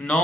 9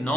9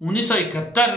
1971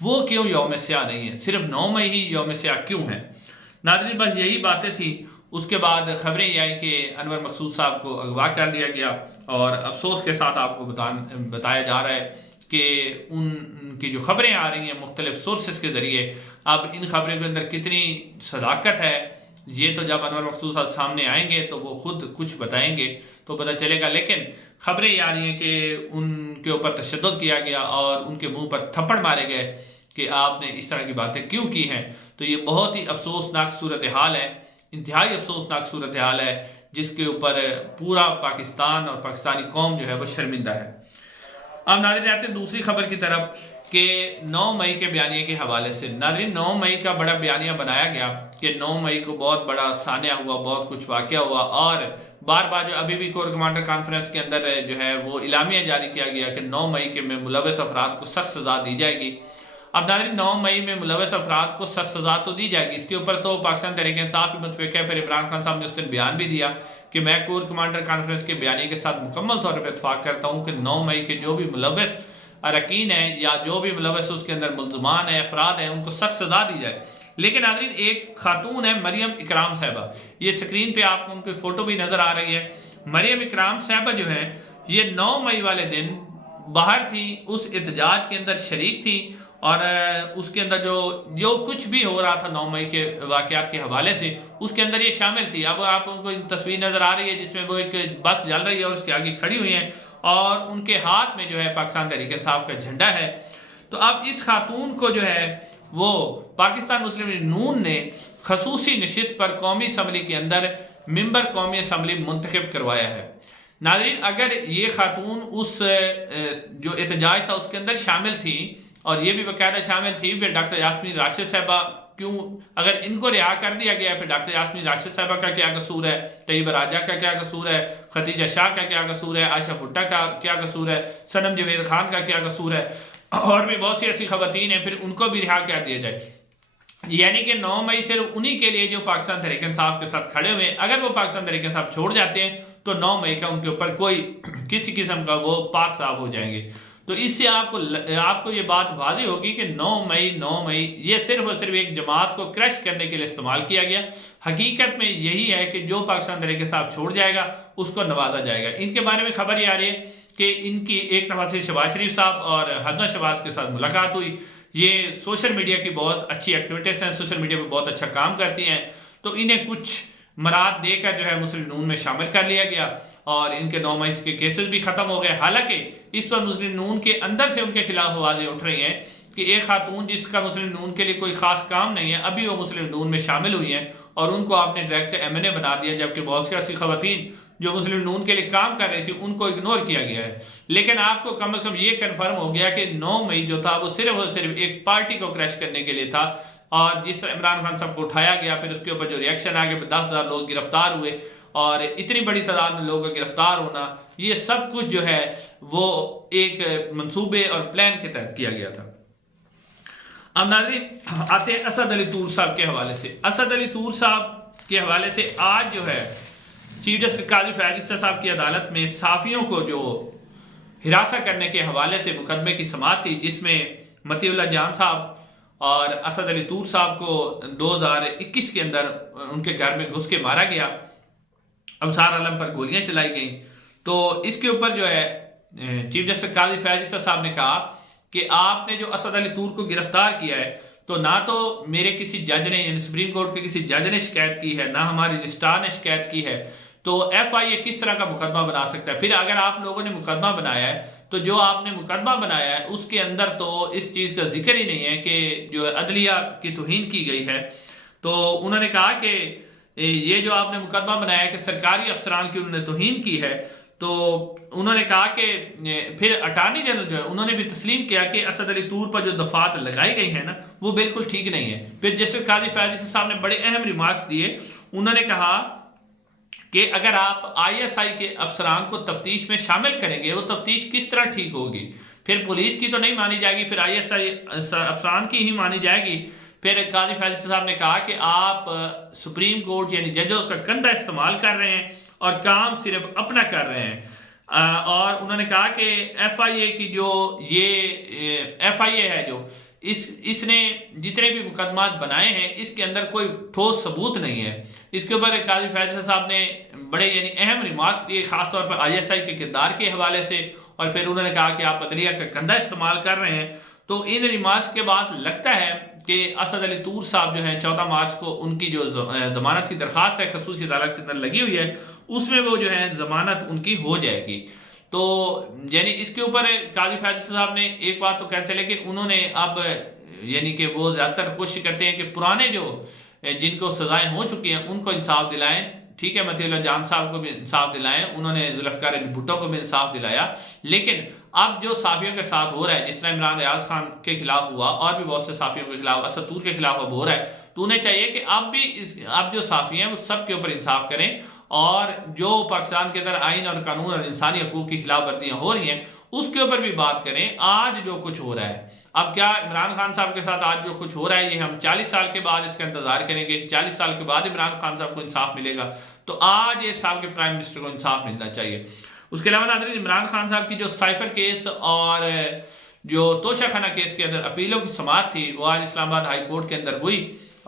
وہ کیوں یوم سیاہ نہیں ہے، صرف 9 مئی ہی یوم سیاہ کیوں ہے؟ ناظرین بس یہی باتیں تھی۔ اس کے بعد خبریں یہ آئیں کہ انور مقصود صاحب کو اغوا کر لیا گیا، اور افسوس کے ساتھ آپ کو بتایا جا رہا ہے کہ ان کی جو خبریں آ رہی ہیں مختلف سورسز کے ذریعے، اب ان خبروں کے اندر کتنی صداقت ہے یہ تو جب انور مقصود صاحب سامنے آئیں گے تو وہ خود کچھ بتائیں گے تو پتہ چلے گا، لیکن خبریں یہ آ رہی ہیں کہ ان کے اوپر تشدد کیا گیا اور ان کے منہ پر تھپڑ مارے گئے کہ آپ نے اس طرح کی باتیں کیوں کی ہیں۔ تو یہ بہت ہی افسوسناک صورتحال ہے، انتہائی افسوسناک صورتحال ہے، جس کے اوپر پورا پاکستان اور پاکستانی قوم جو ہے وہ شرمندہ ہے۔ اب ناظرین آتے ہیں دوسری خبر کی طرف کہ 9 مئی کے بیانیے کے حوالے سے۔ ناظرین 9 مئی کا بڑا بیانیہ بنایا گیا کہ 9 مئی کو بہت بڑا سانحہ ہوا، بہت کچھ واقعہ ہوا، اور بار بار جو ابھی بھی کور کمانڈر کانفرنس کے اندر جو ہے وہ اعلامیہ جاری کیا گیا کہ 9 مئی کے میں ملوث افراد کو سخت سزا دی جائے گی۔ اب ناظرین 9 مئی میں ملوث افراد کو سخت سزا تو دی جائے گی، اس کے اوپر تو پاکستان تحریک انصاف بھی متفق ہے۔ پھر عمران خان صاحب نے اس دن بیان بھی دیا کہ میں کور کمانڈر کانفرنس کے بیانیے کے ساتھ مکمل طور پر اتفاق کرتا ہوں کہ 9 مئی کے جو بھی ملوث اراکین ہیں یا جو بھی ملوث اس کے اندر ملزمان ہیں، افراد ہیں، ان کو سخت سزا دی جائے۔ لیکن ناظرین ایک خاتون ہے مریم اکرام صاحبہ، یہ سکرین پہ آپ کو ان کی فوٹو بھی نظر آ رہی ہے۔ مریم اکرام صاحبہ جو ہیں یہ 9 مئی والے دن باہر تھی، اس احتجاج کے اندر شریک تھی، اور اس کے اندر جو کچھ بھی ہو رہا تھا 9 مئی کے واقعات کے حوالے سے اس کے اندر یہ شامل تھی۔ اب آپ ان کو تصویر نظر آ رہی ہے جس میں وہ ایک بس جل رہی ہے اور اس کے آگے کھڑی ہوئی ہیں، اور ان کے ہاتھ میں جو ہے پاکستان تحریک انصاف کا جھنڈا ہے۔ تو اب اس خاتون کو جو ہے وہ پاکستان مسلم لیگ نون نے خصوصی نشست پر قومی اسمبلی کے اندر ممبر قومی اسمبلی منتخب کروایا ہے۔ ناظرین اگر یہ خاتون اس جو احتجاج تھا اس کے اندر شامل تھی اور یہ بھی باقاعدہ شامل تھی، پھر ڈاکٹر یاسمین راشد صاحبہ کیوں، اگر ان کو رہا کر دیا گیا پھر ڈاکٹر یاسمین راشد صاحبہ کا کیا قصور ہے، طیبہ راجہ کا کیا قصور ہے، خدیجہ شاہ کا کیا قصور ہے، عائشہ بھٹہ کا کیا قصور ہے، صنم جاوید خان کا کیا قصور ہے، اور بھی بہت سی ایسی خواتین ہیں، پھر ان کو بھی رہا کر دیا جائے۔ یعنی کہ 9 مئی صرف انہی کے لیے جو پاکستان تحریک انصاف کے ساتھ کھڑے ہوئے ہیں، اگر وہ پاکستان تحریک انصاف چھوڑ جاتے ہیں تو 9 مئی کا ان کے اوپر کوئی کسی قسم کا وہ پاک صاف ہو جائیں گے۔ تو اس سے آپ کو یہ بات واضح ہوگی کہ 9 مئی یہ صرف اور صرف ایک جماعت کو کرش کرنے کے لیے استعمال کیا گیا۔ حقیقت میں یہی ہے کہ جو پاکستان تحریک انصاف چھوڑ جائے گا اس کو نوازا جائے گا۔ ان کے بارے میں خبر یہ آ رہی ہے کہ ان کی ایک دفعہ سے شہباز شریف صاحب اور حسن شہباز کے ساتھ ملاقات ہوئی۔ یہ سوشل میڈیا کی بہت اچھی ایکٹیویٹیز ہیں، سوشل میڈیا پہ بہت اچھا کام کرتی ہیں، تو انہیں کچھ مراد دے کر جو ہے مسلم نون میں شامل کر لیا گیا، اور ان کے 9 مئی کے کیسز بھی ختم ہو گئے۔ حالانکہ اس پر مسلم نون کے اندر سے ان کے خلاف آوازیں اٹھ رہی ہیں کہ ایک خاتون جس کا مسلم نون کے لیے کوئی خاص کام نہیں ہے ابھی وہ مسلم نون میں شامل ہوئی ہیں، اور ان کو آپ نے ڈائریکٹ MNA بنا دیا، جبکہ بہت سی ایسی خواتین جو مسلم نون کے لیے کام کر رہی تھی ان کو اگنور کیا گیا ہے۔ لیکن آپ کو کم از کم یہ کنفرم ہو گیا کہ 9 مئی جو تھا وہ صرف اور صرف ایک پارٹی کو کریش کرنے کے لیے تھا، اور جس طرح عمران خان صاحب کو اٹھایا گیا، پھر اس کے اوپر جو ریاکشن آگے 10,000 لوگ گرفتار ہوئے، اور اتنی بڑی تعداد میں لوگوں کا گرفتار ہونا، یہ سب کچھ جو ہے وہ ایک منصوبے اور پلان کے تحت کیا گیا تھا۔ اب ناظرین آتے ہیں اسد علی طور صاحب کے حوالے سے۔ اسد علی طور صاحب کے حوالے سے آج جو ہے چیف جسٹس قاضی فیاض عیسیٰ صاحب کی عدالت میں صحافیوں کو جو ہراساں کرنے کے حوالے سے مقدمے کی سماعت تھی، جس میں مطیع اللہ جان صاحب اور اسد علی طور صاحب کو 2021 کے اندر ان کے گھر میں گھس کے مارا گیا، ابصار عالم پر گولیاں چلائی گئیں۔ تو اس کے اوپر جو ہے چیف جسٹس قاضی فیاض عیسیٰ صاحب نے کہا کہ آپ نے جو اسد علی طور کو گرفتار کیا ہے تو نہ تو میرے کسی جج نے یعنی سپریم کورٹ کے کسی جج نے شکایت کی ہے، نہ ہمارے رجسٹرار نے شکایت کی ہے، تو FIA کس طرح کا مقدمہ بنا سکتا ہے؟ پھر اگر آپ لوگوں نے مقدمہ بنایا ہے تو جو آپ نے مقدمہ بنایا ہے اس کے اندر تو اس چیز کا ذکر ہی نہیں ہے کہ جو عدلیہ کی توہین کی گئی ہے۔ تو انہوں نے کہا کہ یہ جو آپ نے مقدمہ بنایا ہے کہ سرکاری افسران کی انہوں نے توہین کی ہے، تو انہوں نے کہا کہ پھر اٹارنی جنرل جو ہے انہوں نے بھی تسلیم کیا کہ اسد علی طور پر جو دفعات لگائی گئی ہیں نا وہ بالکل ٹھیک نہیں ہے۔ پھر جسٹس قاضی فیاض عیسیٰ صاحب نے بڑے اہم ریمارکس دیے۔ انہوں نے کہا کہ اگر آپ ISI کے افسران کو تفتیش میں شامل کریں گے وہ تفتیش کس طرح ٹھیک ہوگی؟ پھر پولیس کی تو نہیں مانی جائے گی، پھر ISI افسران کی ہی مانی جائے گی۔ پھر قاضی فیاض عیسیٰ صاحب نے کہا کہ آپ سپریم کورٹ یعنی ججوں کا کندھا استعمال کر رہے ہیں اور کام صرف اپنا کر رہے ہیں، اور انہوں نے کہا کہ FIA کی جو یہ FIA ہے جو اس نے جتنے بھی مقدمات بنائے ہیں اس کے اندر کوئی ٹھوس ثبوت نہیں ہے۔ اس کے اوپر قاضی فیصل صاحب نے بڑے یعنی اہم ریمارکس دیے، خاص طور پر ISI کے کردار کے حوالے سے، اور پھر انہوں نے کہا کہ آپ عدلیہ کا کندھا استعمال کر رہے ہیں۔ تو ان ریمارکس کے بعد لگتا ہے کہ اسد علی طور صاحب جو ہیں 14 مارچ کو ان کی جو ضمانت کی درخواست ہے خصوصی عدالت کے اندر لگی ہوئی ہے، اس میں وہ جو ہے ضمانت ان کی ہو جائے گی۔ تو یعنی اس کے اوپر قاضی فیصل صاحب نے ایک بات تو کینسل ہے کہ انہوں نے اب یعنی کہ وہ زیادہ تر کوشش کرتے ہیں کہ پرانے جو جن کو سزائیں ہو چکی ہیں ان کو انصاف دلائیں۔ ٹھیک ہے، مطیع اللہ جان صاحب کو بھی انصاف دلائیں، انہوں نے ذوالفقار علی بھٹو کو بھی انصاف دلایا، لیکن اب جو صحافیوں کے ساتھ ہو رہا ہے، جس طرح عمران ریاض خان کے خلاف ہوا اور بھی بہت سے صحافیوں کے خلاف، اسد طور کے خلاف اب ہو رہا ہے، تو انہیں چاہیے کہ اب جو صحافی ہیں وہ سب کے اوپر انصاف کریں، اور جو پاکستان کے اندر آئین اور قانون اور انسانی حقوق کی خلاف ورزیاں ہو رہی ہیں اس کے اوپر بھی بات کریں۔ آج جو کچھ ہو رہا ہے، اب کیا عمران خان صاحب کے ساتھ آج جو کچھ ہو رہا ہے یہ ہم 40 سال کے بعد اس کا انتظار کریں گے کہ 40 سال کے بعد عمران خان صاحب کو انصاف ملے گا؟ تو آج اس صاحب کے پرائم منسٹر کو انصاف ملنا چاہیے۔ اس کے علاوہ ناظرین، عمران خان صاحب کی جو سائفر کیس اور جو توشہ خانہ کیس کے اندر اپیلوں کی سماعت تھی وہ آج اسلام آباد ہائی کورٹ کے اندر ہوئی،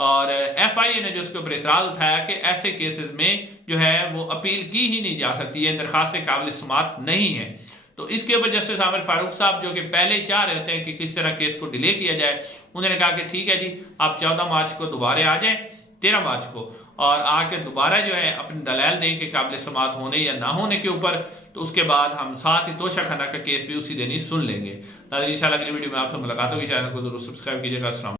اور FIA نے جو اس کے اوپر اعتراض اٹھایا کہ ایسے کیسز میں جو ہے وہ اپیل کی ہی نہیں جا سکتی، یہ درخواستیں قابل سماعت نہیں ہیں۔ تو اس کے اوپر جسٹس عامر فاروق صاحب جو کہ پہلے چاہ رہے ہوتے ہیں کہ کس طرح کیس کو ڈیلے کیا جائے، انہوں نے کہا کہ ٹھیک ہے جی، آپ 14 مارچ کو دوبارہ آ جائیں، 13 مارچ کو، اور آ کے دوبارہ جو ہے اپنی دلائل دیں کہ قابل سماعت ہونے یا نہ ہونے کے اوپر، تو اس کے بعد ہم ساتھ ہی توشہ خانہ کا کیس بھی اسی دن ہی سن لیں گے۔ ناظرین، انشاءاللہ اگلی ویڈیو میں آپ سے ملاقات ہوگی، چینل کو ضرور سبسکرائب کیجیے گا۔ السلام۔